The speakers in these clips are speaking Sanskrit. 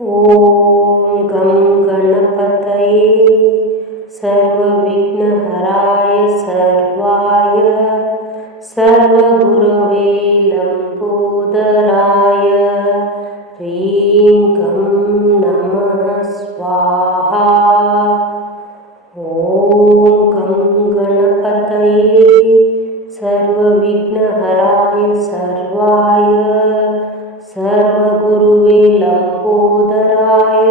ॐ गं गणपतये सर्वविघ्नहराय सर्वाय सर्वगुरवे लम्बोदराय ह्रीं गं नमः स्वाहा। ॐ गं गणपतये सर्वविघ्नहराय सर्वाय सर्वगुरुवे लम्बोदराय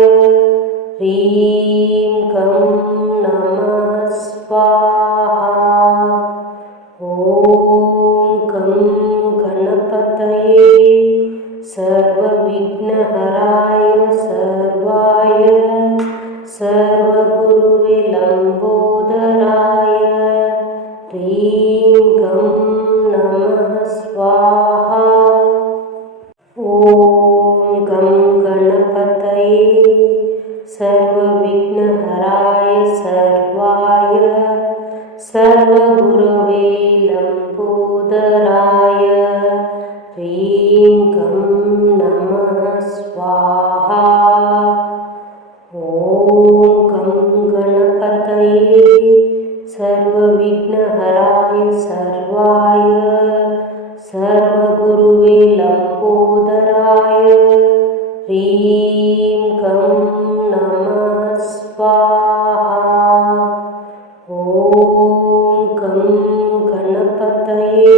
ह्रीं गं नमः स्वाहा। ॐ गं गणपतये सर्वविघ्नहराय सर्वाय सर्वगुरुवे लम्बोदराय ह्रीं गं नमः स्वाहा। ॐ गं गणपतये सर्वविघ्नहराय सर्वाय सर्वगुरवे लम्बोदराय ह्रीं गं नमः स्वाहा। ॐ गं गणपतये सर्वविघ्नहराय सर्वाय सर्वगुरुवे लम्बोदराय ह्रीं गं नमः स्वाहा। ॐ गं गणपतये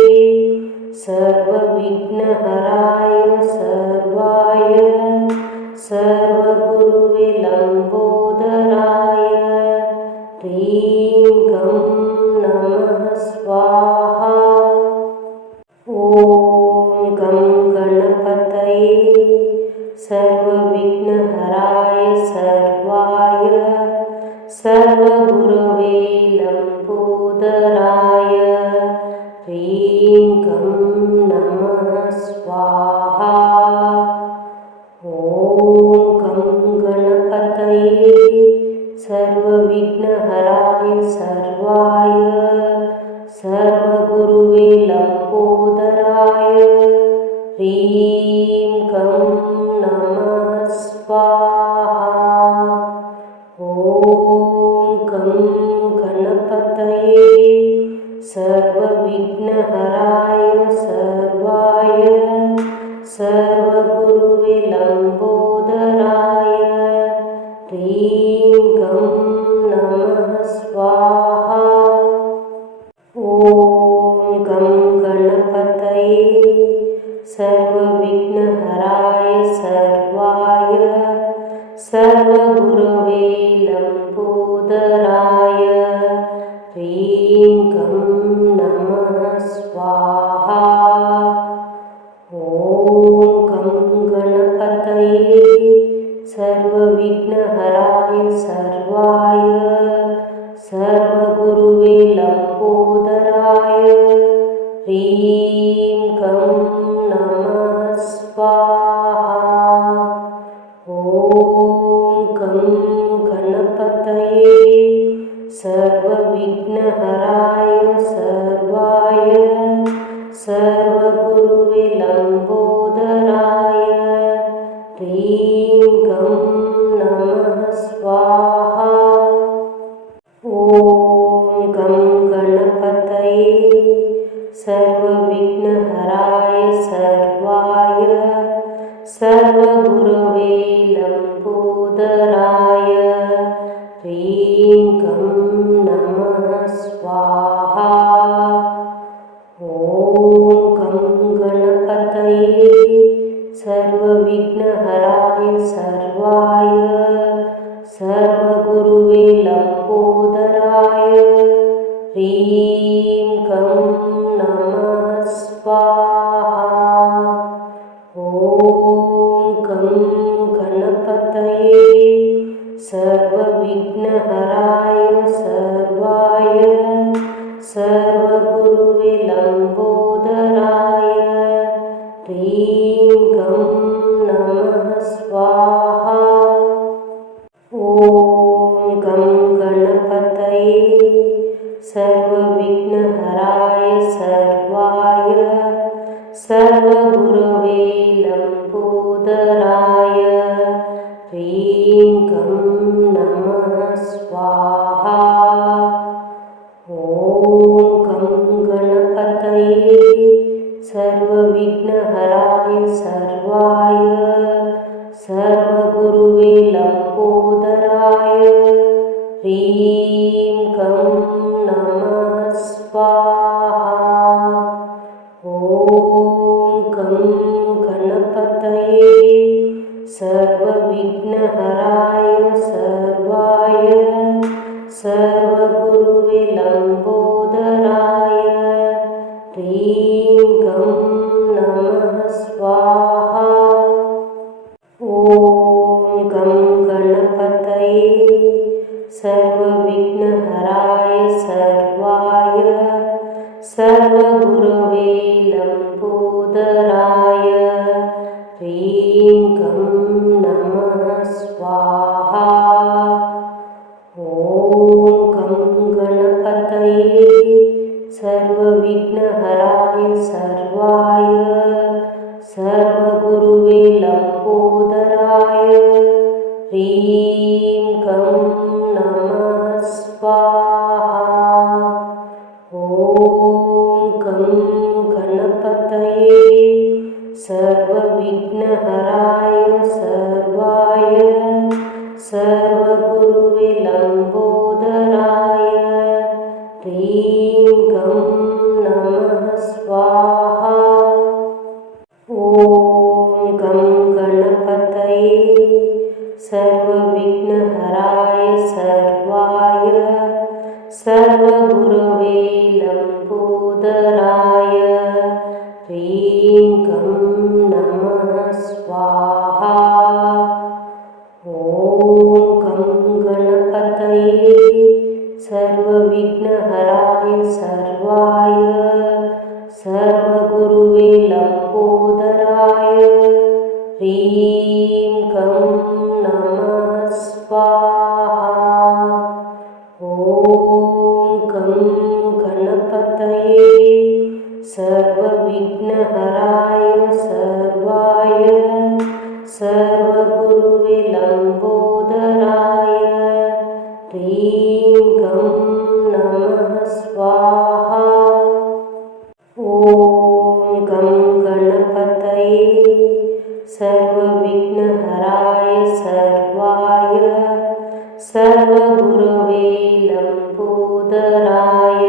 सर्वविघ्नहराय सर्वाय सर्वगुरुवे लम्बोदराय ह्रीं गं नमः स्वाहा। ॐ गं गणपतये सर्वविघ्नहराय सर्वाय सर्वगुरवे लम्बोदराय ह्रीं गं नमः स्वाहा। ॐ गं गणपतये सर्वविघ्नहराय सर्वाय सर्वगुरुवे लम्बोदराय ह्रीं गं नमः स्वाहा। ॐ गं गणपतये सर्वविघ्नहराय सर्वाय सर्वगुरुवे लम्बोदराय ह्रीं गं नमः स्वाहा। ॐ गं गणपतये सर्वविघ्नहराय सर्वाय सर्वगुरवे लम्बोदराय ह्रीं गं नमः स्वाहा। ॐ गं गणपतये सर्वविघ्नहराय सर्वाय सर्वगुरुवे लम्बोदराय ह्रीं गं नमः स्वाहा। ॐ गं गणपतये सर्वविघ्नहराय सर्वाय सर्वगुरुवे लम्बोदराय ह्रीं गं नमः स्वाहा। ॐ गं गणपतये सर्वविघ्नहराय सर्वाय सर्वगुरवे लम्बोदराय ह्रीं गं नमः स्वाहा। ॐ गं गणपतये सर्वविघ्नहराय सर्वाय सर्वगुरुवे लम्बोदराय ह्रीं गं नमः स्वाहा। ॐ गं गणपतये सर्वविघ्नहराय सर्वाय सर्वगुरुवे लम्बोदराय ह्रीं गं नमः स्वाहा। ॐ गं गणपतये सर्वविघ्नहराय सर्वाय सर्वगुरवे लम्बोदराय ह्रीं गं नमः स्वाहा। ॐ गं गणपतये सर्वविघ्नहराय सर्वाय सर्वगुरुवे लम्बोदराय ह्रीं गं नमः स्वाहा। ॐ गं गणपतये सर्वविघ्नहराय सर्वाय सर्वगुरुवे लम्बोदराय ह्रीं गं नमः स्वाहा। ॐ गं गणपतये सर्वविघ्नहराय सर्वाय सर्वगुरवे लम्बोदराय ह्रीं गं नमः स्वाहा। ॐ गं गणपतये सर्वविघ्नहराय सर्वाय सर्वगुरुवे लम्बोदराय ह्रीं गं नमः स्वाहा। ॐ गं गणपतये सर्वविघ्नहराय सर्वाय सर्वगुरुवे लम्बोदराय ह्रीं गं नमः स्वाहा। ॐ गं गणपतये सर्वविघ्नहराय सर्वाय सर्वगुरवे लम्बोदराय ह्रीं गं नमः स्वाहा। ॐ गं गणपतये सर्वविघ्नहराय सर्वाय सर्वगुरुवे लम्बोदराय ह्रीं गं नमः स्वाहा। ॐ गं गणपतये सर्वविघ्नहराय सर्वाय सर्वगुरुवे लम्बोदराय ह्रीं गं नमः स्वाहा। ॐ गं गणपतये सर्वविघ्नहराय सर्वाय सर्वगुरवे लम्बोदराय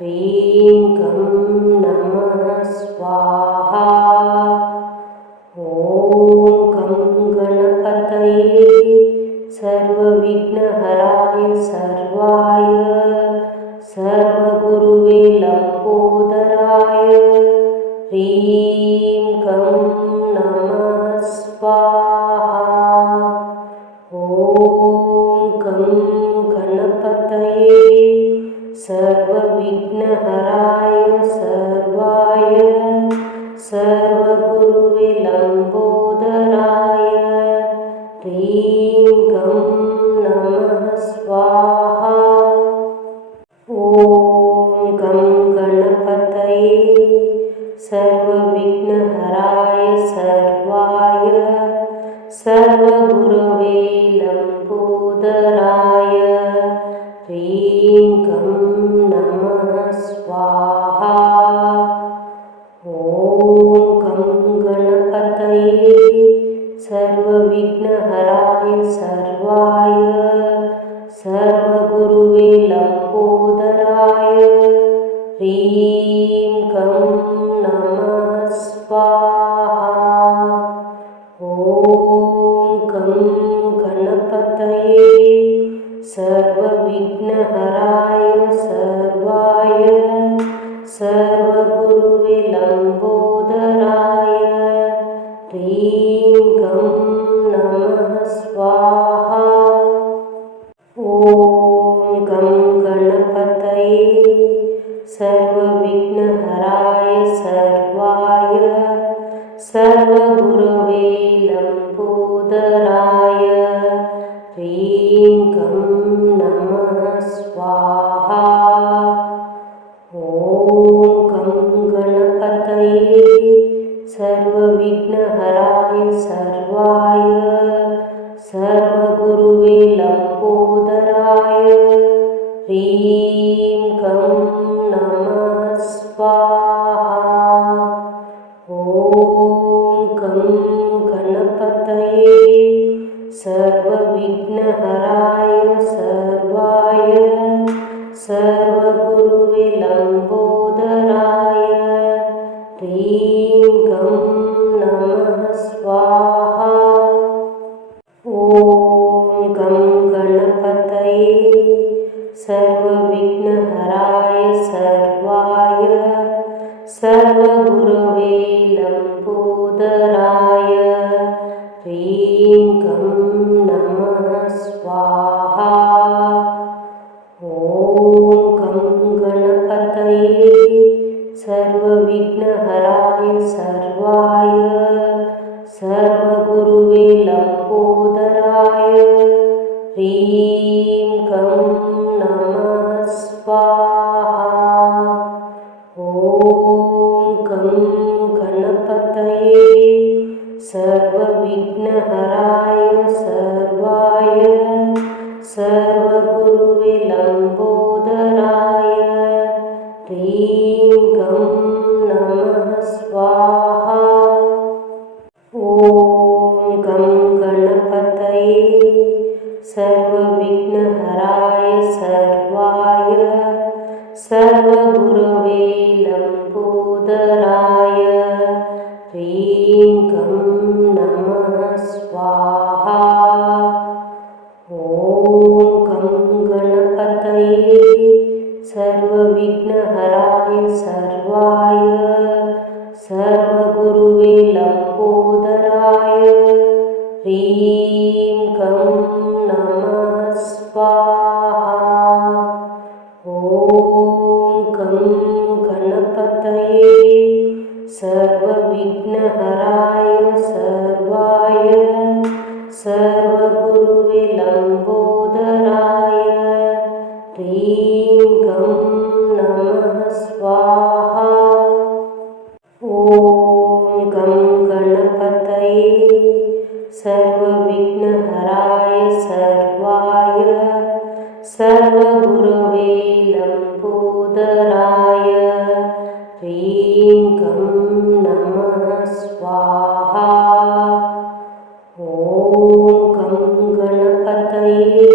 ह्रीं गं नमः स्वाहा। ॐ गं गणपतये सर्वविघ्नहराय सर्वाय सर्वगुरुवे लम्बोदराय ह्रीं गं नमः स्वाहा। ॐ गं गणपतये सर्वविघ्नहराय सर्वाय सर्वगुरुवे लम्बोदराय ह्रीं गं नमः स्वाहा। ॐ गं गणपतये सर्वविघ्नहराय सर्वाय सर्वगुरवे लम्बोदराय ह्रीं गं नमः स्वाहा। ॐ गं गणपतये सर्वविघ्नहराय सर्वाय सर्वगुरुवे लम्बोदराय ह्रीं गं नमः स्वाहा। ॐ गं गणपतये सर्वविघ्नहराय सर्वाय सर्वगुरुवे लम्बोदराय ह्रीं गं नमः स्वाहा। ॐ गं गणपतये सर्वविघ्नहराय सर्वाय सर्वगुरवे लम्बोदराय ह्रीं गं नमः स्वाहा। ॐ गं गणपतये सर्वविघ्नहराय सर्वाय सर्वगुरुवे लम्बोदराय ह्रीं गं नमः स्वाहा। ॐ गं गणपतये सर्वविघ्नहराय सर्वाय सर्वगुरुवे लम्बोदराय ह्रीं गं नमः स्वाहा। ॐ गं गणपतये सर्वविघ्नहराय सर्वाय सर्वगुरवे लम्बोदराय ह्रीं गं नमः स्वाहा। ॐ गं गणपतये सर्वविघ्नहराय सर्वाय सर्वगुरुवे लम्बोदराय ह्रीं गं नमः स्वाहा। ॐ गं गणपतये सर्वविघ्नहराय सर्वाय सर्वगुरुवे लम्बोदराय ह्रीं गं नमः स्वाहा। ॐ गं गणपतये सर्वविघ्नहराय सर्वाय सर्वगुरवे लम्बोदराय ह्रीं गं नमः स्वाहा। ॐ गं गणपतये सर्वविघ्नहराय सर्वाय सर्वगुरुवे लम्बोदराय ह्रीं गं नमः स्वाहा। ॐ गं गणपतये सर्वविघ्नहराय सर्वाय सर्वगुरुवे लम्बोदराय ह्रीं गं नमः स्वाहा। ॐ गं गणपतये सर्वविघ्नहराय सर्वाय सर्वगुरवे लम्बोदराय ह्रीं गं नमः स्वाहा। ॐ गं गणपतये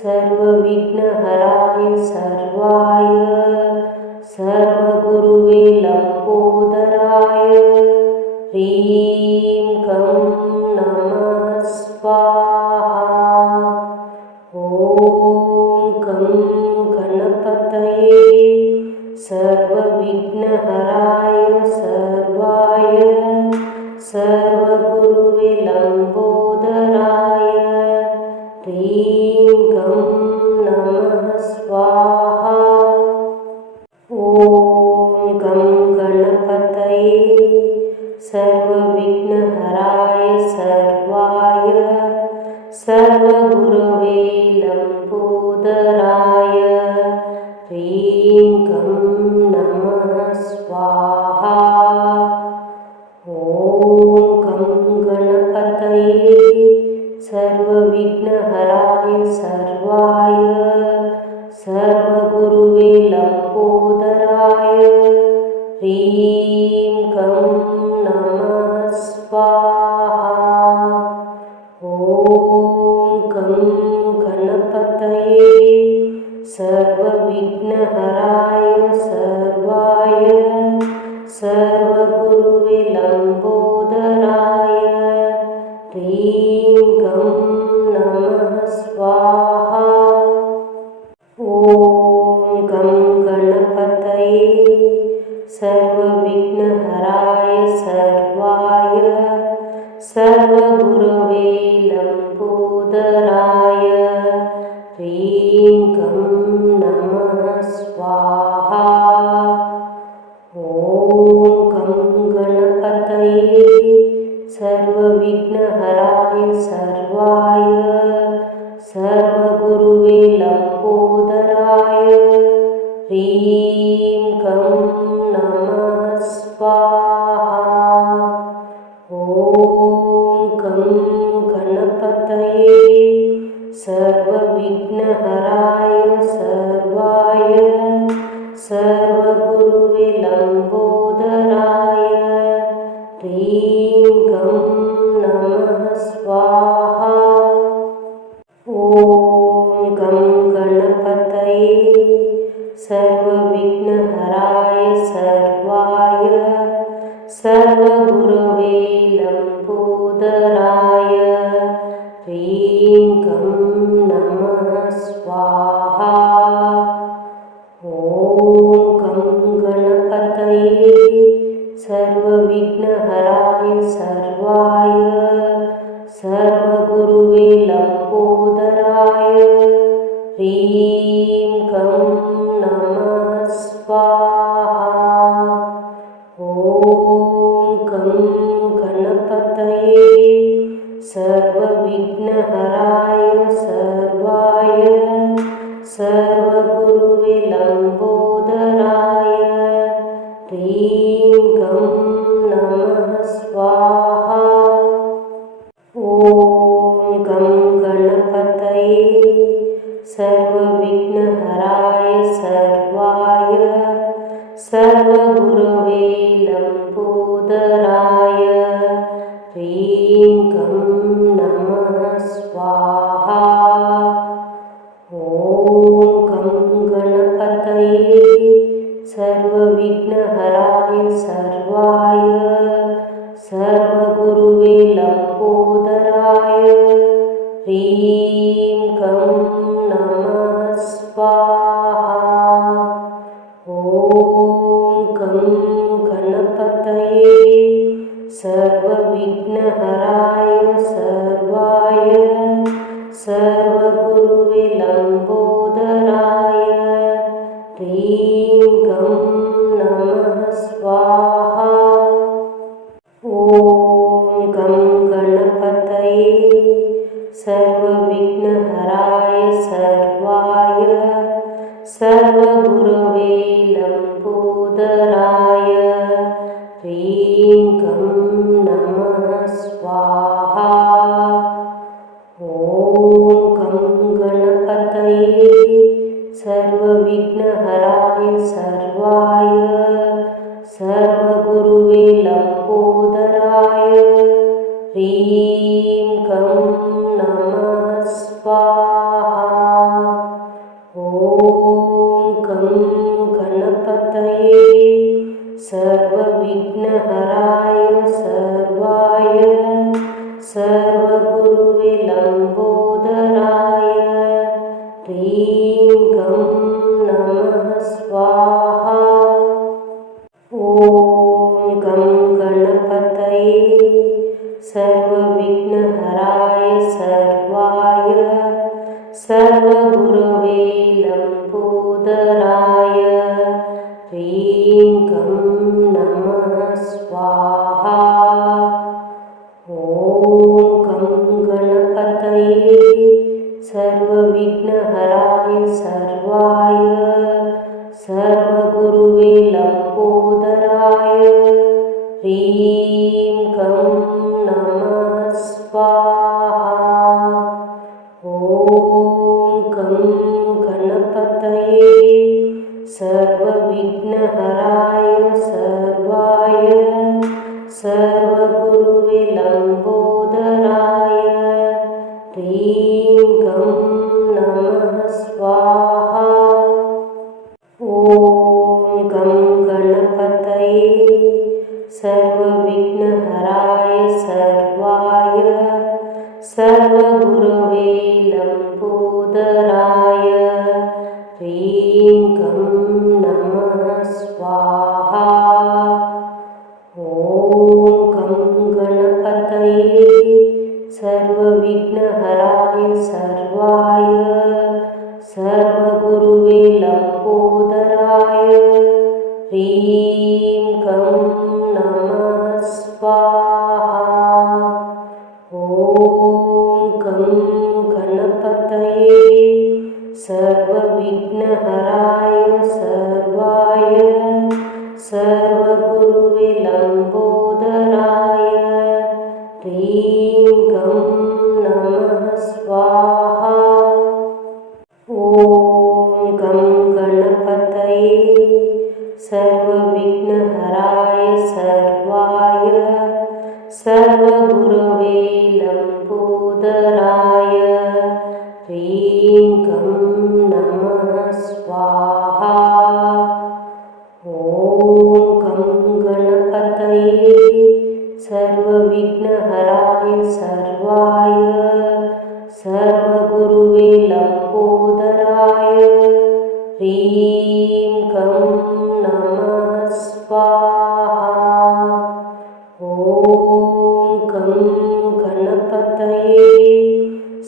सर्वविघ्नहराय सर्वाय सर्वगुरुवे लम्बोदराय ह्रीं गं नमः स्वाहा। ॐ गं गणपतये सर्वविघ्नहराय सर्वाय सर्वगुरुवे लम्बोदराय ह्रीं गं नमः स्वाहा। ॐ गं गणपतये सर्वविघ्नहराय सर्वाय सर्वगुरवे लम्बोदराय ह्रीं गं नमः स्वाहा। ॐ गं गणपतये सर्वविघ्नहराय सर्वाय सर्वगुरुवे लम्बोदराय ह्रीं गं नमः स्वाहा। ॐ गं गणपतये सर्वविघ्नहराय सर्वाय सर्वगुरुवे लम्बोदराय ह्रीं गं नमः स्वाहा। ॐ गं गणपतये सर्वविघ्नहराय सर्वाय सर्वगुरवे लम्बोदराय ह्रीं गं नमः स्वाहा। ॐ गं गणपतये सर्वविघ्नहराय सर्वाय सर्वगुरुवे लम्बोदराय ह्रीं गं नमः स्वाहा। ॐ गं गणपतये सर्वविघ्नहराय सर्वाय सर्वगुरुवे लम्बोदराय ह्रीं गं नमः स्वाहा। ॐ गं गणपतये सर्वविघ्नहराय सर्वाय सर्वगुरवे लम्बोदराय ह्रीं गं नमः स्वाहा। ॐ गं गणपतये सर्वविघ्नहराय सर्वाय सर्वगुरुवे लम्बोदराय ह्रीं गं नमः स्वाहा। ॐ गं गणपतये सर्वविघ्नहराय सर्वाय सर्वगुरुवे लम्बोदराय ह्रीं गं नमः स्वाहा। ॐ गं गणपतये सर्वविघ्नहराय सर्वाय सर्वगुरवे लम्बोदराय ह्रीं गं नमः स्वाहा। ॐ गं गणपतये सर्वविघ्नहराय सर्वाय सर्वगुरुवे लम्बोदराय ह्रीं गं नमः स्वाहा। ॐ गं गणपतये सर्वविघ्नहराय सर्वाय सर्वगुरुवे लम्बोदराय ह्रीं गं नमः स्वाहा। ॐ गं गणपतये सर्वविघ्नहराय सर्वाय सर्वगुरवे लम्बोदराय ह्रीं गं नमः स्वाहा। ॐ गं गणपतये सर्वविघ्नहराय सर्वाय सर्वगुरुवे लम्बोदराय ह्रीं गं नमः स्वाहा। ॐ गं गणपतये सर्वविघ्नहराय सर्वाय सर्वगुरुवे लम्बोदराय ह्रीं गं नमः स्वाहा। ॐ गं गणपतये सर्वविघ्नहराय सर्वाय सर्वगुरवे लम्बोदराय ह्रीं गं नमः स्वाहा। ॐ गं गणपतये सर्वविघ्नहराय सर्वाय सर्वगुरुवे लम्बोदराय ह्रीं गं नमः स्वाहा। ॐ गं गणपतये सर्वविघ्नहराय सर्वाय सर्वगुरुवे लम्बोदराय ह्रीं गं नमः स्वाहा। ॐ गं गणपतये सर्वविघ्नहराय सर्वाय सर्वगुरवे लम्बोदराय ह्रीं गं नमः स्वाहा। ॐ गं गणपतये सर्वविघ्नहराय सर्वाय सर्वगुरुवे लम्बोदराय ह्रीं गं नमः स्वाहा। ॐ गं गणपतये सर्वविघ्नहराय सर्वाय सर्वगुरुवे लम्बोदराय ह्रीं गं नमः स्वाहा। लम्बोदराय ह्रीं गं नमः स्वाहा। ॐ गं गणपतये सर्वविघ्नहराय सर्वाय सर्वगुरुवे लम्बोदराय ह्रीं गं नमः स्वाहा। ॐ गं गणपतये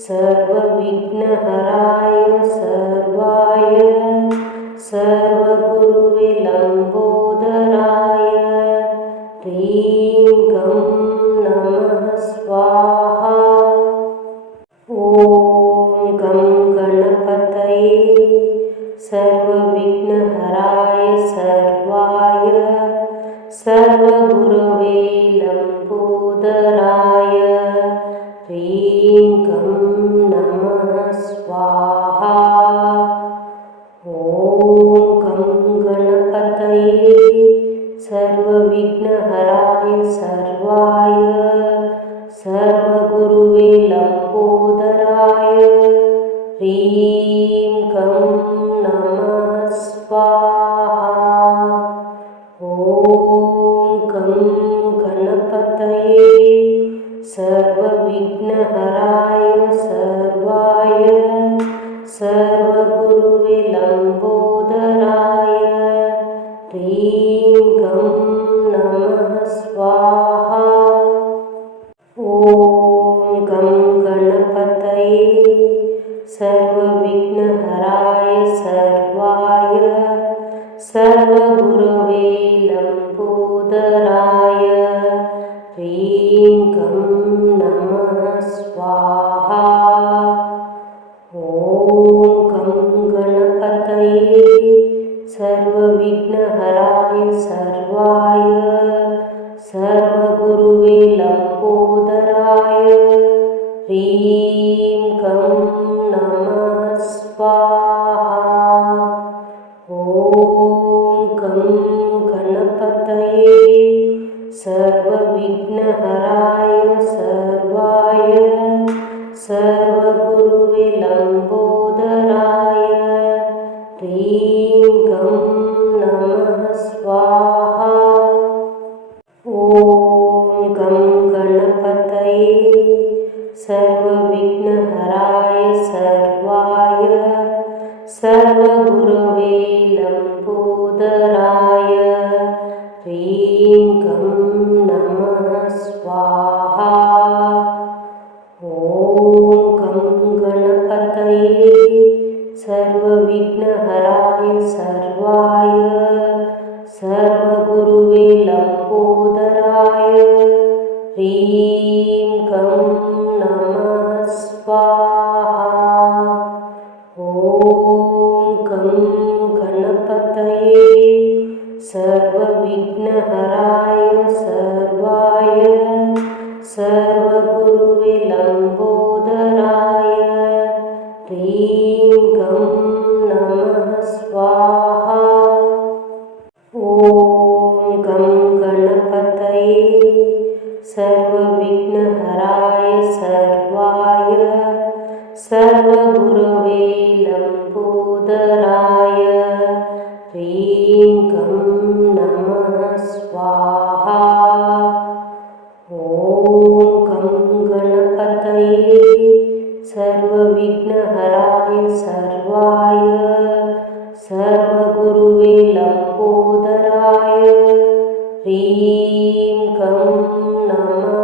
सर्वविघ्नहराय सर्वाय सर्वगुरुवे लम्बोदराय ह्रीं गं नमः स्वाहा। ॐ गं गणपतये सर्वविघ्नहराय सर्वाय सर्वगुरवे लम्बोदराय ह्रीं गं नमः स्वाहा। ॐ गं गणपतये सर्वविघ्नहराय सर्वाय सर्वगुरुवे लम्बोदराय ह्रीं गं नमः स्वाहा। ॐ गं गणपतये सर्वविघ्नहराय सर्वाय सर्वगुरुवे लम्बोदराय ह्रीं गं नमः स्वाहा। ॐ गं गणपतये सर्वविघ्नहराय सर्वाय सर्वगुरवे लम्बोदराय ह्रीं गं नमः स्वाहा। ॐ गं गणपतये सर्वविघ्नहराय सर्वाय सर्वगुरुवे लम्बोदराय ह्रीं गं नमः स्वाहा। ॐ गं गणपतये सर्वविघ्नहराय सर्वाय सर्वगुरुवे लम्बोदराय ह्रीं गं नमः स्वाहा। ॐ गं गणपतये सर्वविघ्नहराय सर्वाय सर्वगुरवे लम्बोदराय ह्रीं गं नमः स्वाहा। ॐ गं गणपतये सर्वविघ्नहराय सर्वाय सर्वगुरुवे लम्बोदराय ह्रीं गं नमः स्वाहा। ॐ गं गणपतये सर्वविघ्नहराय सर्वाय सर्वगुरुवे लम्बोदराय ह्रीं गं नमः स्वाहा। ॐ गं गणपतये सर्वविघ्नहराय सर्वाय सर्वगुरवे लम्बोदराय ह्रीं गं नमः स्वाहा। ॐ गं गणपतये सर्वविघ्नहराय सर्वाय सर्वगुरुवे लम्बोदराय ह्रीं गं नमः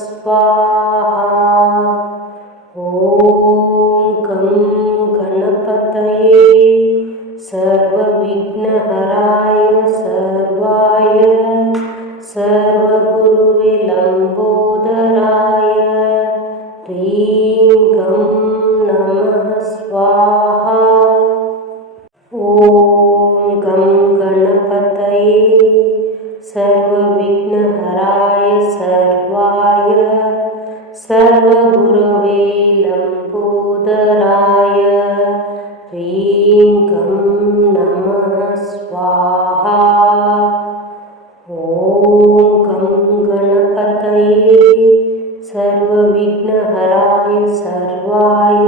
स्वाहा। ॐ गं गणपतये सर्वविघ्नहराय सर्वाय सर्वगुरुवे लम्बोदराय ह्रीं गं नमः स्वाहा। ॐ गं गणपतये सर्वविघ्नहराय सर्वाय सर्वगुरवे लम्बोदराय ह्रीं गं नमः स्वाहा। ॐ गं गणपतये सर्वविघ्नहराय विघ्नहराय सर्वाय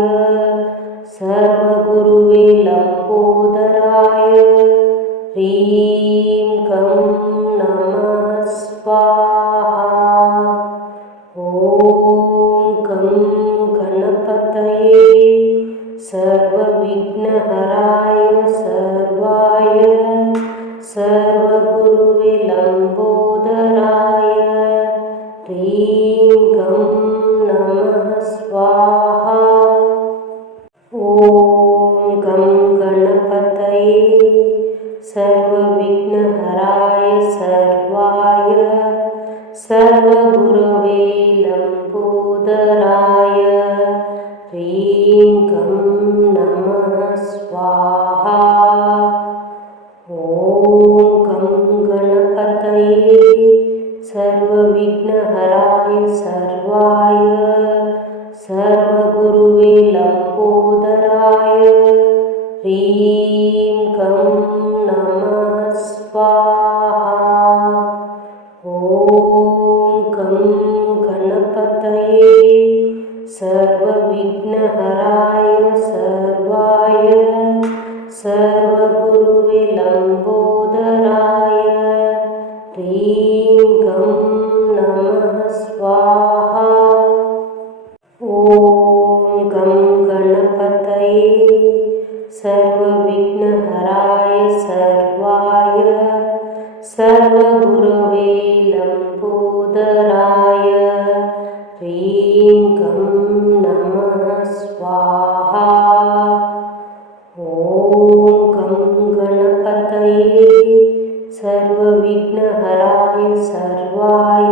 सर्वगुरुवे लम्बोदराय ह्रीं गं नमः स्वाहा। ॐ गं गणपतये सर्वविघ्नहराय सर्वाय सर्वगुरुवे लम्बोदराय ह्रीं गं नमः स्वाहा। ॐ गं गणपतये सर्वविघ्नहराय सर्वाय सर्वगुरवे लम्बोदराय ह्रीं गं नमः स्वाहा। ॐ गं गणपतये सर्वविघ्नहराय सर्वाय सर्वगुरुवे लम्बोदराय ह्रीं गं नमः स्वाहा। ॐ गं गणपतये सर्वविघ्नहराय सर्वाय सर्वगुरुवे लम्बोदराय ह्रीं गं नमः स्वाहा। ॐ गं गणपतये सर्वविघ्नहराय सर्वाय सर्वगुरवे लम्बोदराय ह्रीं गं नमः स्वाहा। ॐ गं गणपतये सर्वविघ्नहराय सर्वाय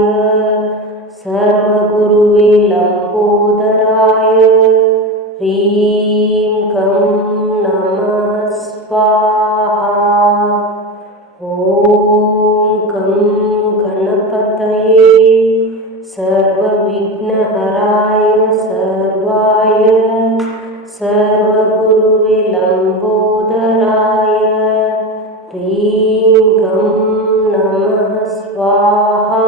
सर्वगुरुवे लम्बोदराय ह्रीं गं नमः स्वाहा। ॐ गं गणपतये सर्वविघ्नहराय सर्वाय सर्वगुरुवे लम्बोदराय ह्रीं गं नमः स्वाहा।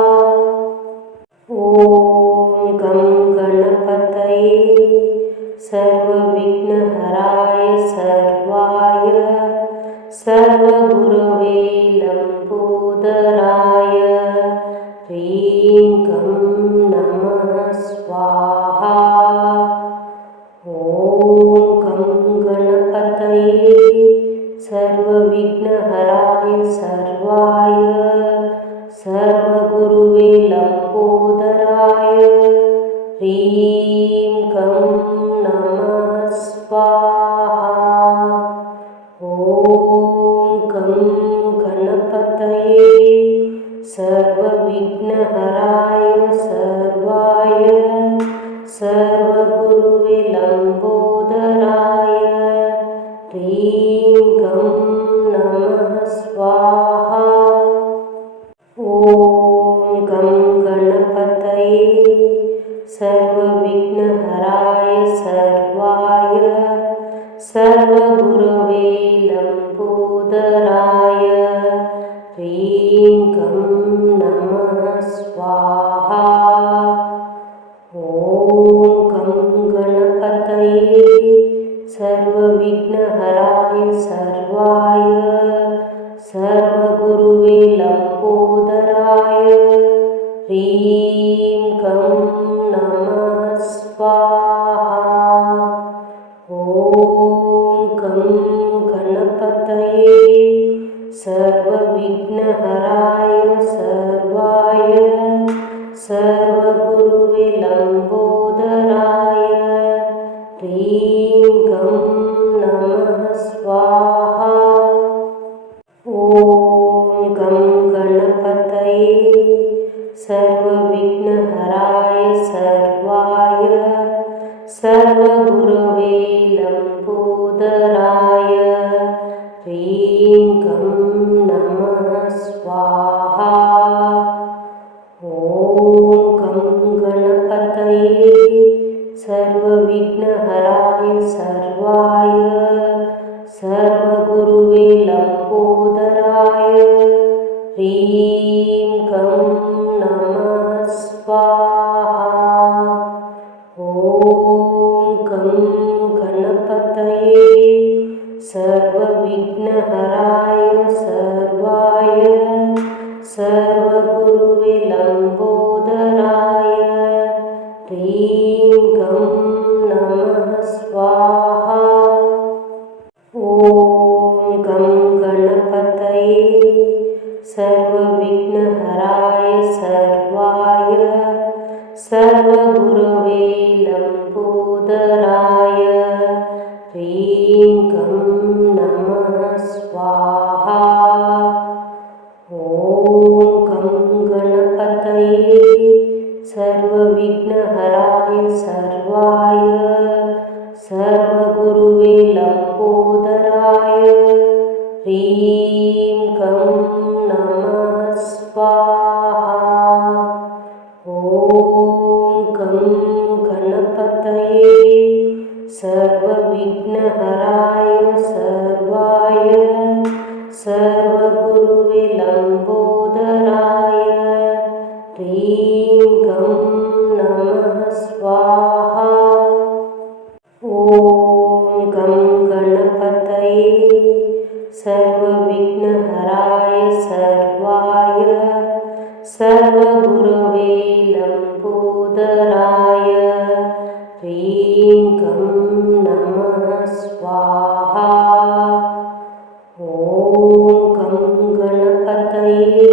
ॐ गं गणपतये सर्वविघ्नहराय सर्वाय सर्वगुरवे लम्बोदराय ह्रीं गं नमः स्वाहा। ॐ गं गणपतये सर्वविघ्नहराय सर्वाय सर्वगुरुवे लम्बोदराय ह्रीं गं नमः स्वाहा। ॐ गं गणपतये सर्वविघ्नहराय सर्वाय सर्वगुरुवे लम्बोदराय ह्रीं गं नमः स्वाहा। ॐ गं गणपतये सर्वविघ्नहराय सर्वाय सर्वगुरवे लम्बोदराय ह्रीं गं नमः स्वाहा। ॐ गं गणपतये सर्वविघ्नहराय सर्वाय सर्वगुरुवे लम्बोदराय ह्रीं गं नमः स्वाहा। ॐ गं गणपतये सर्वविघ्नहराय सर्वाय सर्वगुरुवे लम्बोदराय ह्रीं गं नमः स्वाहा। ॐ गं गणपतये सर्वविघ्नहराय सर्वाय सर्वगुरवे लम्बोदराय ह्रीं गं नमः स्वाहा। ॐ गं गणपतये सर्वविघ्नहराय सर्वाय सर्वगुरुवे लम्बोदराय ह्रीं गं नमः स्वाहा। ॐ ಗಂ ಗಣಪತಯೇ ಸರ್ವವಿಘ್ನಹರಾಯ ಸರ್ವಾಯ ಸರ್ವಗುರುವೇ ಲಂಬೋದರಾಯ ಹ್ರೀಂ ಗಂ ನಮಃ ಸ್ವಾಹಾ. ಓಂ ಗಂ ಗಣಪತಯೇ ಸರ್ವವಿಘ್ನಹರಾಯ ಸರ್ವಾಯ ಸರ್ವಗುರವೇ ಲಂಬೋದರಾಯ ಹ್ರೀಂ ಗಂ ನಮಃ ಸ್ವಾಹಾ. ಓಂ ಗಂ ಗಣಪತಯೇ ಸರ್ವವಿಘ್ನಹರಾಯ ಸರ್ವಾಯ ಸರ್ವಗುರುವೇ ಲಂಬೋದರಾಯ ಹ್ರೀಂ ಗಂ ನಮಃ ಸ್ವಾಹಾ. ಓಂ ಗಂ ಗಣಪತಯೇ ಸರ್ವವಿಘ್ನಹರಾಯ ಸರ್ವಾಯ ಸರ್ವಗುರುವೇ ಲಂಬೋದರಾಯ ಹ್ರೀಂ ಗಂ ನಮಃ ಸ್ವಾಹಾ. ಓಂ ಗಂ ಗಣಪತಯೇ ಸರ್ವವಿಘ್ನಹರಾಯ ಸರ್ವಾಯ ಸರ್ವಗುರವೇ ಲಂಬೋದರಾಯ ಹ್ರೀಂ ಗಂ ನಮಃ ಸ್ವಾಹಾ. ಓಂ ಗಂ ಗಣಪತಯೇ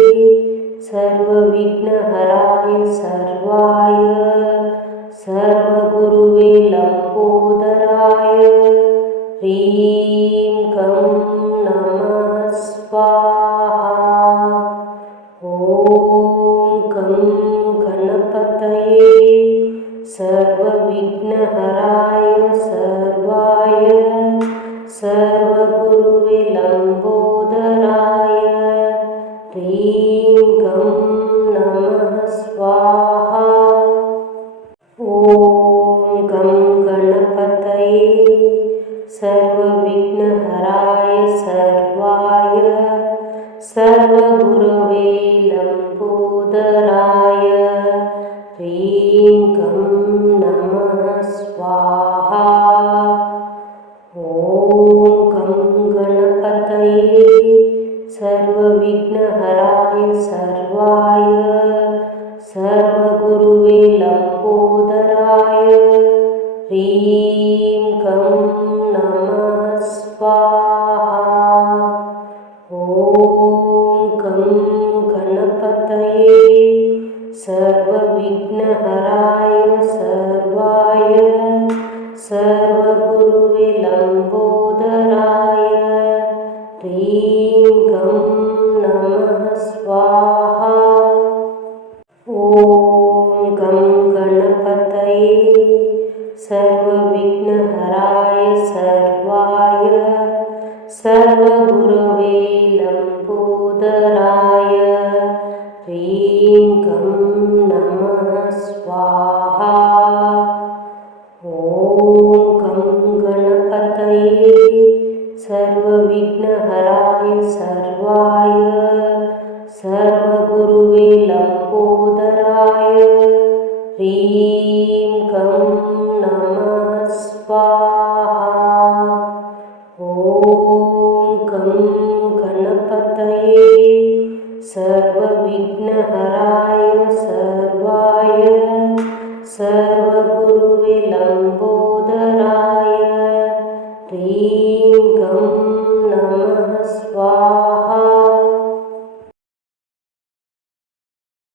ಸರ್ವವಿಘ್ನಹರಾಯ ಸರ್ವಾಯ ಸರ್ವಗುರುವೇ ಲಂಬೋದರಾಯ ಹ್ರೀಂ ಗಂ ನಮಃ ಸ್ವಾಹಾ. ಓಂ ಗಂ ಗಣಪತಯೇ ಸರ್ವವಿಘ್ನಹರಾಯ ಸರ್ವಾಯ ಸರ್ವಗುರುವೇ ಲಂಬೋದರಾಯ ಹ್ರೀಂ ಗಂ ನಮಃ ಸ್ವಾಹಾ. ಓಂ ಗಂ ಗಣಪತಯೇ ಸರ್ವವಿಘ್ನಹರಾಯ ಸರ್ವಾಯ ಸರ್ವಗುರವೇ ಲಂಬೋದರಾಯ ಹ್ರೀಂ ಗಂ ನಮಃ ಸ್ವಾಹಾ. ಓಂ ಗಂ ಗಣಪತಯೇ ಸರ್ವವಿಘ್ನಹರಾಯ ಸರ್ವಾಯ ಸರ್ವಗುರುವೇ ಲಂಬೋದರಾಯ ಹ್ರೀಂ ಗಂ ನಮಃ ಸ್ವಾಹಾ. ಓಂ ಗಂ ಗಣಪತಯೇ ಸರ್ವವಿಘ್ನಹರಾಯ ಸರ್ವಾಯ ಸರ್ವಗುರುವೇ ಲಂಬೋದರಾಯ ಹ್ರೀಂ ಗಂ ನಮಃ ಸ್ವಾಹಾ. ಓಂ ಗಂ ಗಣಪತಯೇ ಸರ್ವವಿಘ್ನಹರಾಯ ಸರ್ವಾಯ ಸರ್ವಗುರವೇ ಲಂಬೋದರಾಯ ಹ್ರೀಂ ಗಂ ನಮಃ ಸ್ವಾಹಾ. ಓಂ ಗಂ ಗಣಪತಯೇ ಸರ್ವವಿಘ್ನಹರಾಯ ಸರ್ವಾಯ ಸರ್ವಗುರುವೇ ಲಂಬೋದರಾಯ ಹ್ರೀಂ ಗಂ ನಮಃ ಸ್ವಾಹಾ.